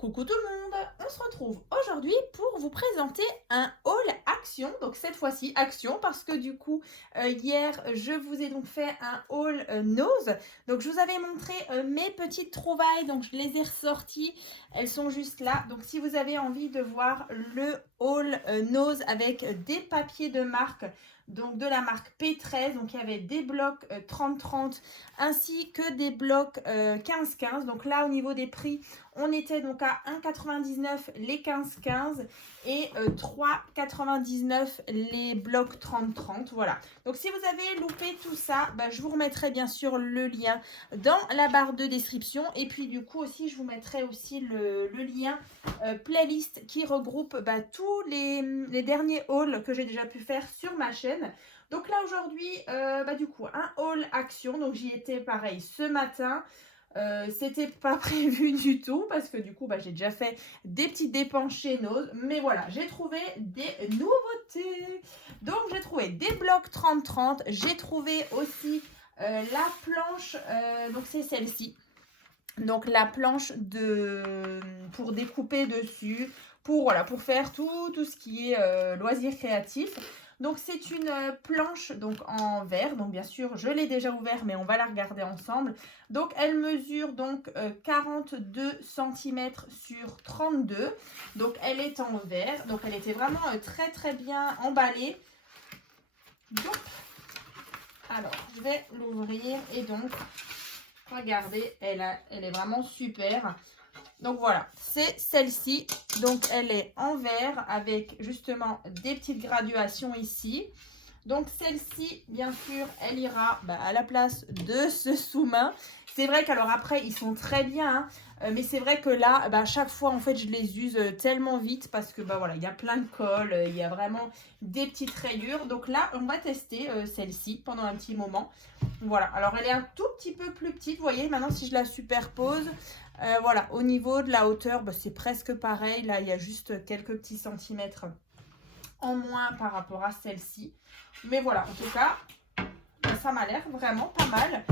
Coucou tout le monde, on se retrouve aujourd'hui pour vous présenter un haul action, donc cette fois-ci action parce que du coup hier je vous ai donc fait un haul nose, donc je vous avais montré mes petites trouvailles, donc je les ai ressorties, elles sont juste là, donc si vous avez envie de voir le haul nose avec des papiers de marque, donc de la marque P13, donc il y avait des blocs 30-30 ainsi que des blocs 15-15, donc là au niveau des prix on était donc à 1,99 les 15-15 et 3,99 les blocs 30-30. Voilà. Donc si vous avez loupé tout ça, je vous remettrai bien sûr le lien dans la barre de description. Et puis du coup aussi, je vous mettrai aussi le lien playlist qui regroupe tous les derniers hauls que j'ai déjà pu faire sur ma chaîne. Donc là aujourd'hui, du coup, un haul action. Donc j'y étais pareil ce matin. C'était pas prévu du tout parce que du coup j'ai déjà fait des petites dépenses chez Nose, mais voilà, j'ai trouvé des nouveautés. Donc j'ai trouvé des blocs 30-30, j'ai trouvé aussi la planche, donc c'est celle-ci, donc la planche pour découper dessus, pour faire tout ce qui est loisirs créatifs. Donc c'est une planche donc en verre, donc bien sûr je l'ai déjà ouvert mais on va la regarder ensemble. Donc elle mesure donc 42 cm sur 32, donc elle est en verre, donc elle était vraiment très bien emballée. Donc alors je vais l'ouvrir et donc regardez, elle est vraiment super. Donc voilà, c'est celle-ci. Donc elle est en verre avec justement des petites graduations ici. Donc celle-ci, bien sûr, elle ira à la place de ce sous-main. C'est vrai qu'alors après, ils sont très bien, hein, mais c'est vrai que là, à chaque fois, en fait, je les use tellement vite parce que voilà, il y a plein de colle, il y a vraiment des petites rayures. Donc là, on va tester celle-ci pendant un petit moment. Voilà, alors elle est un tout petit peu plus petite, vous voyez, maintenant si je la superpose, voilà, au niveau de la hauteur, c'est presque pareil. Là, il y a juste quelques petits centimètres en moins par rapport à celle-ci. Mais voilà, en tout cas, ça m'a l'air vraiment pas mal.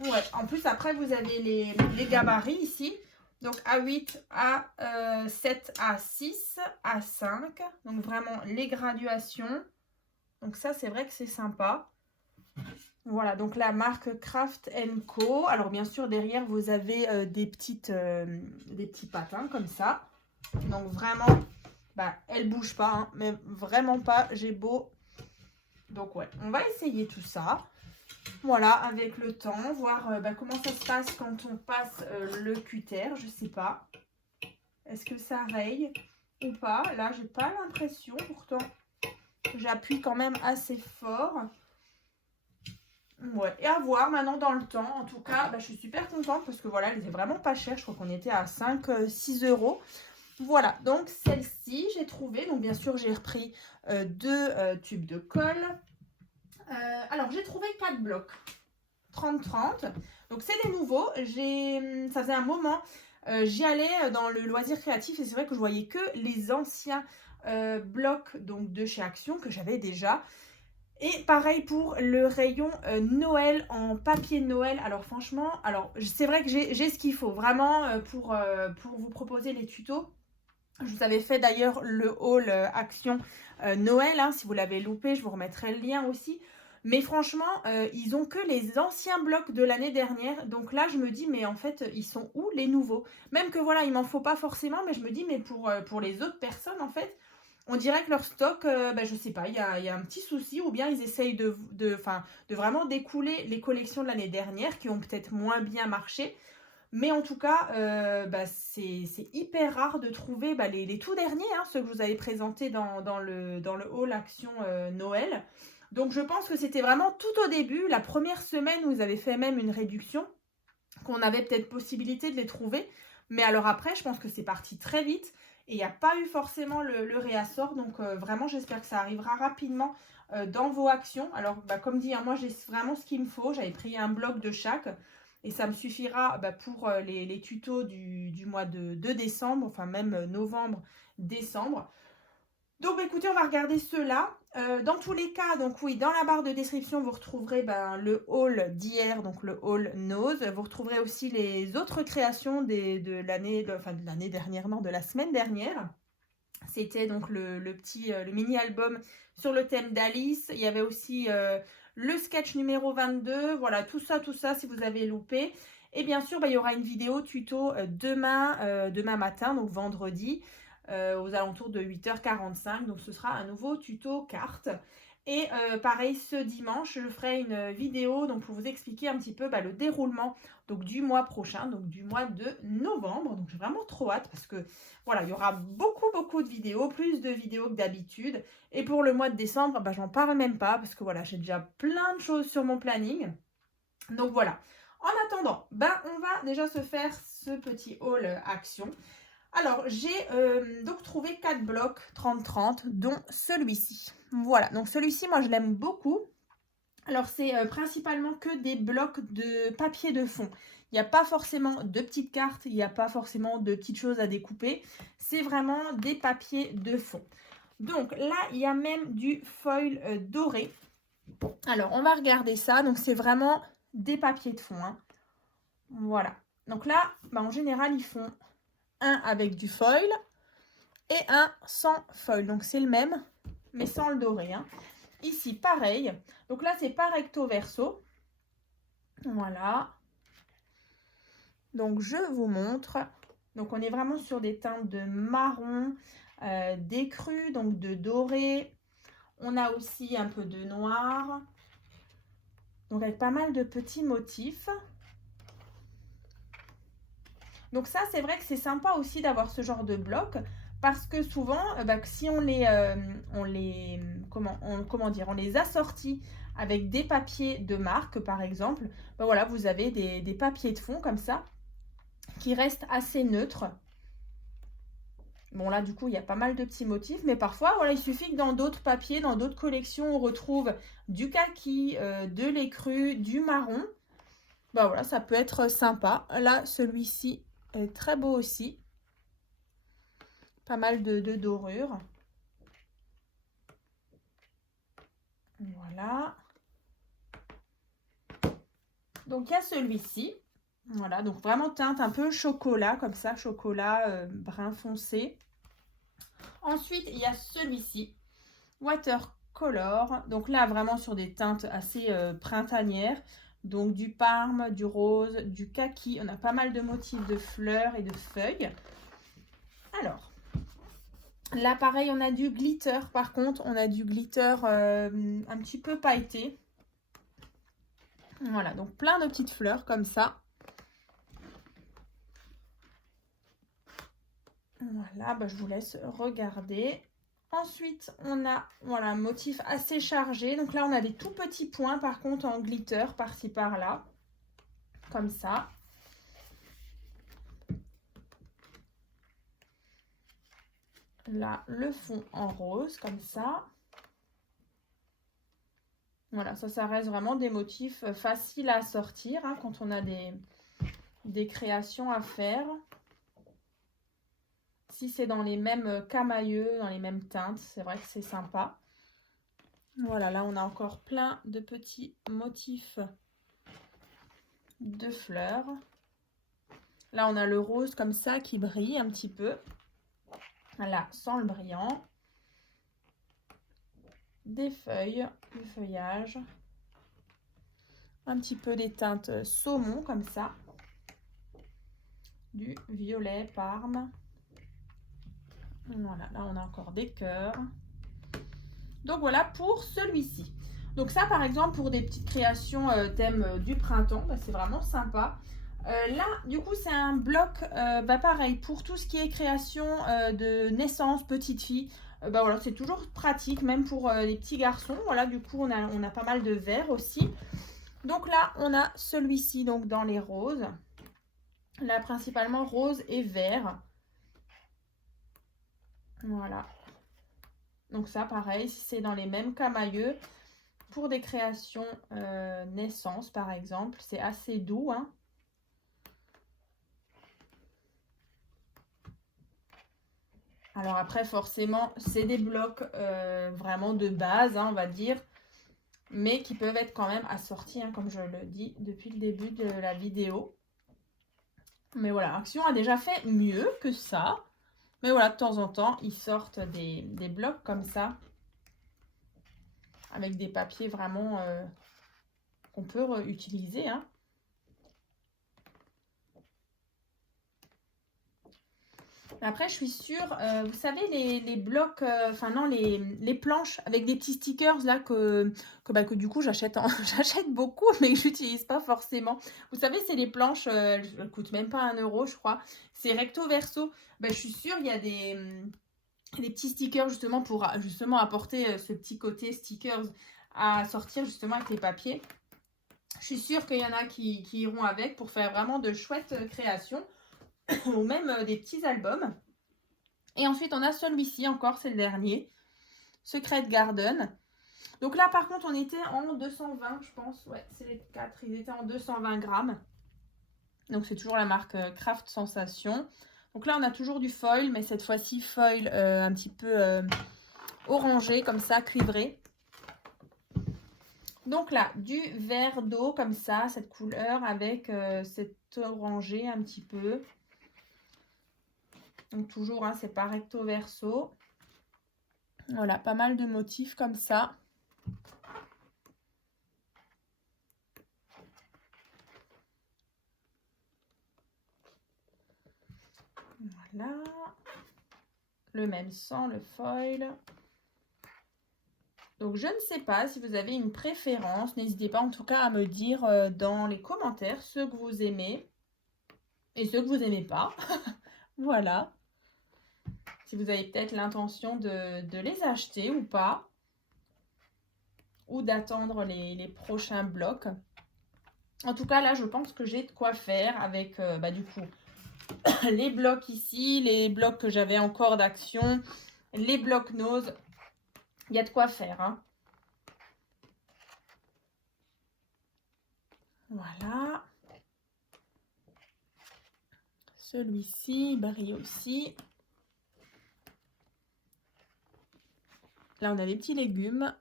Ouais, en plus, après, vous avez les gabarits ici. Donc, A8, A7, A6, A5. Donc, vraiment, les graduations. Donc, ça, c'est vrai que c'est sympa. Voilà, donc la marque Craft Co. Alors, bien sûr, derrière, vous avez des petits patins comme ça. Donc, vraiment, elle bouge pas, hein, mais vraiment pas. J'ai beau. Donc, ouais, on va essayer tout ça. Voilà, avec le temps, voir comment ça se passe quand on passe le cutter, je sais pas. Est-ce que ça raye ou pas? Là, j'ai pas l'impression, pourtant j'appuie quand même assez fort. Ouais, et à voir maintenant dans le temps. En tout cas, je suis super contente parce que voilà, elle était vraiment pas chère. Je crois qu'on était à 5-6 euros. Voilà, donc celle-ci, j'ai trouvé. Donc bien sûr, j'ai repris deux tubes de colle. Alors, j'ai trouvé 4 blocs. 30-30. Donc c'est des nouveaux. Ça faisait un moment, j'y allais dans le loisir créatif et c'est vrai que je voyais que les anciens blocs donc de chez Action que j'avais déjà. Et pareil pour le rayon Noël en papier de Noël. Alors franchement, c'est vrai que j'ai ce qu'il faut vraiment pour vous proposer les tutos. Je vous avais fait d'ailleurs le haul Action Noël, hein. Si vous l'avez loupé, je vous remettrai le lien aussi. Mais franchement, ils ont que les anciens blocs de l'année dernière. Donc là, je me dis, mais en fait, ils sont où les nouveaux? Même que voilà, il m'en faut pas forcément, mais je me dis, mais pour les autres personnes, en fait, on dirait que leur stock, je sais pas, il y a un petit souci, ou bien ils essayent de vraiment découler les collections de l'année dernière qui ont peut-être moins bien marché. Mais en tout cas, c'est hyper rare de trouver les tout derniers, hein, ceux que je vous avais présentés dans le haul Action Noël. Donc je pense que c'était vraiment tout au début, la première semaine où ils avaient fait même une réduction, qu'on avait peut-être possibilité de les trouver. Mais alors après, je pense que c'est parti très vite et il n'y a pas eu forcément le réassort. Donc vraiment, j'espère que ça arrivera rapidement dans vos actions. Alors comme dit, hein, moi j'ai vraiment ce qu'il me faut. J'avais pris un bloc de chaque. Et ça me suffira pour les tutos du mois de décembre, enfin même novembre, décembre. Donc écoutez, on va regarder ceux-là. Dans tous les cas, donc oui, dans la barre de description, vous retrouverez le haul d'hier, donc le haul Nose. Vous retrouverez aussi les autres créations de l'année, enfin de l'année dernière, non, de la semaine dernière. C'était donc le mini-album sur le thème d'Alice. Il y avait aussi le sketch numéro 22. Voilà, tout ça, si vous avez loupé. Et bien sûr, il y aura une vidéo tuto demain matin, donc vendredi, aux alentours de 8h45. Donc, ce sera un nouveau tuto carte. Et pareil, ce dimanche, je ferai une vidéo donc, pour vous expliquer un petit peu le déroulement donc, du mois prochain, donc du mois de novembre. Donc, j'ai vraiment trop hâte parce que voilà, il y aura beaucoup de vidéos, plus de vidéos que d'habitude. Et pour le mois de décembre, j'en parle même pas parce que voilà, j'ai déjà plein de choses sur mon planning. Donc voilà. En attendant, on va déjà se faire ce petit haul action. Alors, j'ai donc trouvé 4 blocs 30-30, dont celui-ci. Voilà, donc celui-ci, moi, je l'aime beaucoup. Alors, c'est principalement que des blocs de papier de fond. Il n'y a pas forcément de petites cartes, il n'y a pas forcément de petites choses à découper. C'est vraiment des papiers de fond. Donc là, il y a même du foil doré. Alors, on va regarder ça. Donc, c'est vraiment des papiers de fond. Hein. Voilà. Donc là, en général, ils font un avec du foil et un sans foil. Donc, c'est le même, mais sans le doré. Hein. Ici, pareil. Donc là, c'est pas recto verso. Voilà. Donc, je vous montre. Donc, on est vraiment sur des teintes de marron, d'écru, donc de doré. On a aussi un peu de noir. Donc, avec pas mal de petits motifs. Donc ça, c'est vrai que c'est sympa aussi d'avoir ce genre de bloc parce que souvent, si on les assortit avec des papiers de marque, par exemple, voilà, vous avez des papiers de fond comme ça qui restent assez neutres. Bon là, du coup, il y a pas mal de petits motifs, mais parfois, voilà, il suffit que dans d'autres papiers, dans d'autres collections, on retrouve du kaki, de l'écru, du marron. Voilà, ça peut être sympa. Là, celui-ci est très beau aussi. Pas mal de dorures. Voilà. Donc, il y a celui-ci. Voilà, donc vraiment teinte un peu chocolat, comme ça, chocolat brun foncé. Ensuite, il y a celui-ci, Watercolor. Donc là, vraiment sur des teintes assez printanières. Donc du parme, du rose, du kaki. On a pas mal de motifs de fleurs et de feuilles. Alors, là, pareil, on a du glitter. Par contre, on a du glitter un petit peu pailleté. Voilà, donc plein de petites fleurs comme ça. Voilà, je vous laisse regarder. Ensuite, on a un motif assez chargé. Donc là, on a des tout petits points, par contre, en glitter, par-ci, par-là. Comme ça. Là, le fond en rose, comme ça. Voilà, ça reste vraiment des motifs faciles à sortir hein, quand on a des créations à faire. Si c'est dans les mêmes camailleux, dans les mêmes teintes, c'est vrai que c'est sympa. Voilà, là, on a encore plein de petits motifs de fleurs. Là, on a le rose comme ça qui brille un petit peu. Là, sans le brillant. Des feuilles, du feuillage. Un petit peu des teintes saumon comme ça. Du violet parme. Voilà, là, on a encore des cœurs. Donc, voilà pour celui-ci. Donc, ça, par exemple, pour des petites créations thème du printemps, c'est vraiment sympa. Là, du coup, c'est un bloc, pareil, pour tout ce qui est création de naissance, petite fille. Voilà, c'est toujours pratique, même pour les petits garçons. Voilà, du coup, on a pas mal de verts aussi. Donc là, on a celui-ci, donc dans les roses. Là, principalement rose et vert. Voilà. Donc ça, pareil, si c'est dans les mêmes camailleux, pour des créations naissance, par exemple, c'est assez doux, hein. Alors après, forcément, c'est des blocs vraiment de base, hein, on va dire, mais qui peuvent être quand même assortis, hein, comme je le dis depuis le début de la vidéo. Mais voilà, Action a déjà fait mieux que ça. Mais voilà, de temps en temps, ils sortent des blocs comme ça, avec des papiers vraiment qu'on peut utiliser, hein. Après, je suis sûre, vous savez, les blocs, enfin non, les planches avec des petits stickers là que du coup j'achète j'achète beaucoup, mais que j'utilise pas forcément. Vous savez, c'est les planches, elles coûtent même pas 1 euro, je crois. C'est recto verso. Je suis sûre, il y a des petits stickers justement pour justement apporter ce petit côté stickers à sortir justement avec les papiers. Je suis sûre qu'il y en a qui iront avec pour faire vraiment de chouettes créations. Ou même des petits albums. Et ensuite, on a celui-ci encore, c'est le dernier. Secret Garden. Donc là, par contre, on était en 220, je pense. Ouais, c'est les 4. Ils étaient en 220 grammes. Donc, c'est toujours la marque Craft Sensation. Donc là, on a toujours du foil, mais cette fois-ci, foil un petit peu orangé, comme ça, cuivré. Donc là, du vert d'eau, comme ça, cette couleur, avec cet orangé un petit peu. Donc toujours, hein, c'est pas recto verso. Voilà, pas mal de motifs comme ça. Voilà. Le même sans le foil. Donc je ne sais pas si vous avez une préférence. N'hésitez pas en tout cas à me dire dans les commentaires ceux que vous aimez et ceux que vous n'aimez pas. Voilà. Si vous avez peut-être l'intention de les acheter ou pas. Ou d'attendre les prochains blocs. En tout cas, là, je pense que j'ai de quoi faire avec, du coup, les blocs ici, les blocs que j'avais encore d'Action, les blocs nose. Il y a de quoi faire, hein. Voilà. Celui-ci brille aussi. Là, on a des petits légumes.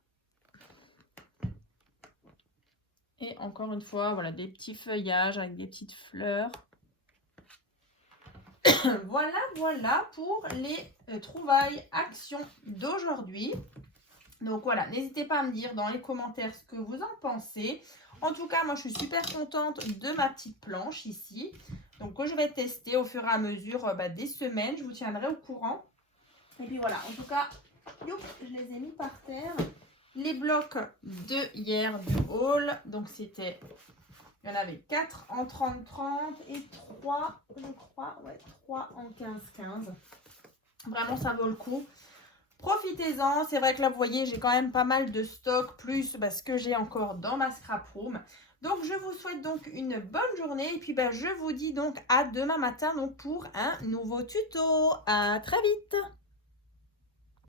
Et encore une fois, voilà, des petits feuillages avec des petites fleurs. Voilà pour les trouvailles Action d'aujourd'hui. Donc voilà, n'hésitez pas à me dire dans les commentaires ce que vous en pensez. En tout cas, moi, je suis super contente de ma petite planche ici. Donc, que je vais tester au fur et à mesure des semaines. Je vous tiendrai au courant. Et puis voilà, en tout cas, je les ai mis par terre. Les blocs de hier du haul. Donc, c'était... Il y en avait 4 en 30-30 et 3, je crois, ouais, 3 en 15-15. Vraiment, ça vaut le coup. Profitez-en. C'est vrai que là, vous voyez, j'ai quand même pas mal de stock, plus ce que j'ai encore dans ma scrap room. Donc, je vous souhaite donc une bonne journée. Et puis, je vous dis donc à demain matin donc, pour un nouveau tuto. À très vite.